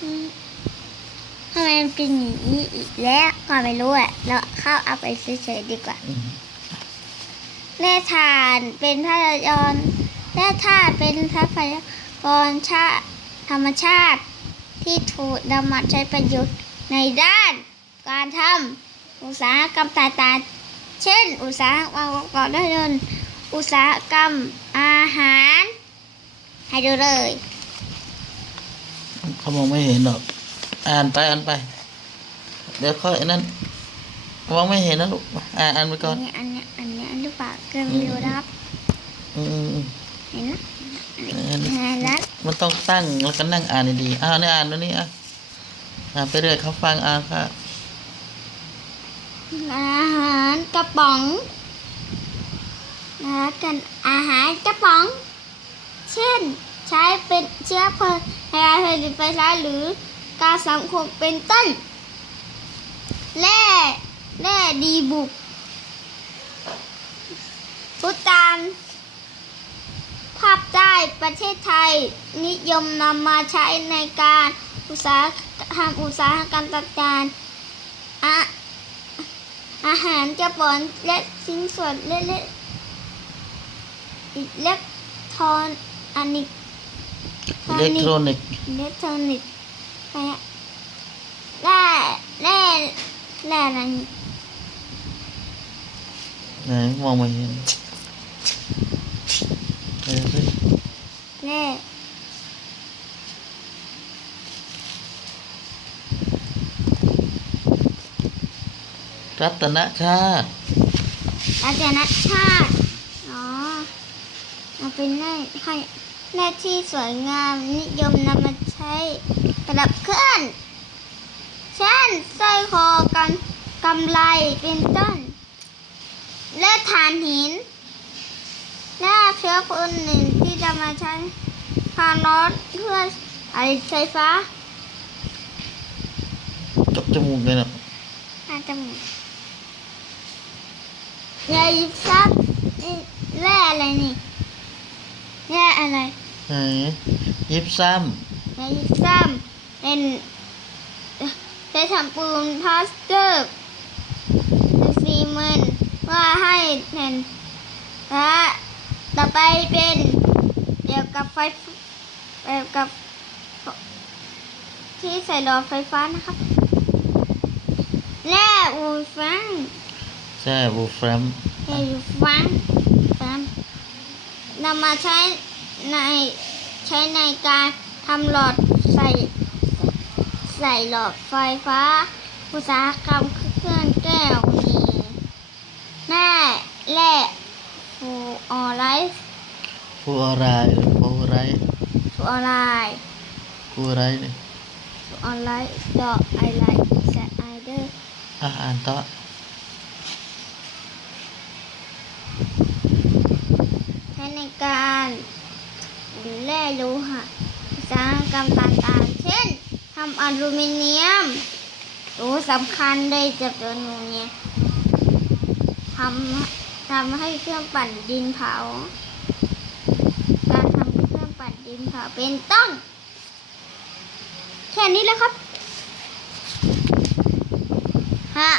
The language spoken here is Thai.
อืมทำไมมันเป็นอย่างนี้อีกแล้วก็ไม่รู้อะเราเข้าเอาไปเฉยๆดีกว่าอืมแร่ถ่านเป็นทรัพยากรแร่ธาตุเป็นทรัพยากรชาติธรรมชาติที่ถูกนำมาใช้ประโยชน์ในด้าน การทำอุตสาหกรรมต่างๆ เช่น อุตสาหกรรมประกอบด้วยยนต์อุตสาหกรรมอาหาร ให้ดูเลย เขามองไม่เห็นหรอก อ่านไปอ่านไป เดี๋ยวค่อยอันนั้นมองไม่เห็นนะลูกอ่านอ่านไปก่อัอนนนี้อันนี้อันนี้อันหรือเปล่าเกินไม่รู้นะครับอืมอืมอืมเห็นไหมอันนี้เห็นแล้วมันต้องตั้งแล้วก็นั่งอ่านดีๆอ้าวนี่อ่านแล้วนี่อะอ่านไปเรื่อยเขาฟังอ่านค่ะอาหารกระป๋องนะคะกันอาหารกระป๋อง เช่น ใช้เป็นเชื้อเพลิง ในการผลิตไฟฟ้าหรือการสังคมเป็นต้นแร่แร่ดีบุกพุตานภาพใต้ประเทศไทย นิยมนำมาใช้ในการอุตสาหทำอุตสาหกรรมต่างๆอะอาหารกระป๋องและชิ้นส่วนเล็กๆอิเล็กทรอนิกส์ อิเล็กทรอนิกส์อิเล็กทรอนิกส์อะไรอะแร่แร่แร่อะไรนี่ไหนมองไม่เห็นเออสิแร่รัตนชาติรัตนชาติ อ๋อมันเป็นแร่ให้ แร่ที่สวยงามนิยมนำมาใช้ประดับเครื่อง เช่นสร้อยคอกันกำไรเป็นต้นและฐานหินและเชื้อเพลิงหนึ่งที่จะมาใช้พาร้อนเพื่อผลิตไฟฟ้าจกจมูกเลยนะอาจมูกยายิบซับนี่แร่อะไรนี่แร่อะไร ไหนยิบซ้ยายิบซัมเป็นใช้ทำปูนพลาสเตอร์ซีเมนต์ว่าให้แผ่นและต่อไปเป็นเกี่ยวกับไฟเกี่ยวกับ ที่ใส่หลอดไฟฟ้านะครับ แร่อูฟังำใช่บูแฟรมแร่อูฟังฟังนำมาใช้ ในใช้ในการทำหลอดใส่ใส่หลอดไฟฟ้า อุตสาหกรรมเครื่องแก้วนี่แร่แร่ฟูออไรส์ฟูออไรด์หรือฟูไรด์ฟูออไรส์ฟูไรด์เนี่ยฟูออไรส์ดอกไอไลท์แซไอเดอร์อะอ่านต่อ ใช้ในการแร่ โลหะอุตสาหกรรมต่างๆเช่นทำอลูมิเนียมโอ้สำคัญเลยจับตัวหนูเนี่ยทำทำให้เครื่องปั่นดินเผา การทำเครื่องปั่นดินเผาเป็นต้นแค่นี้แหล้วครับฮะ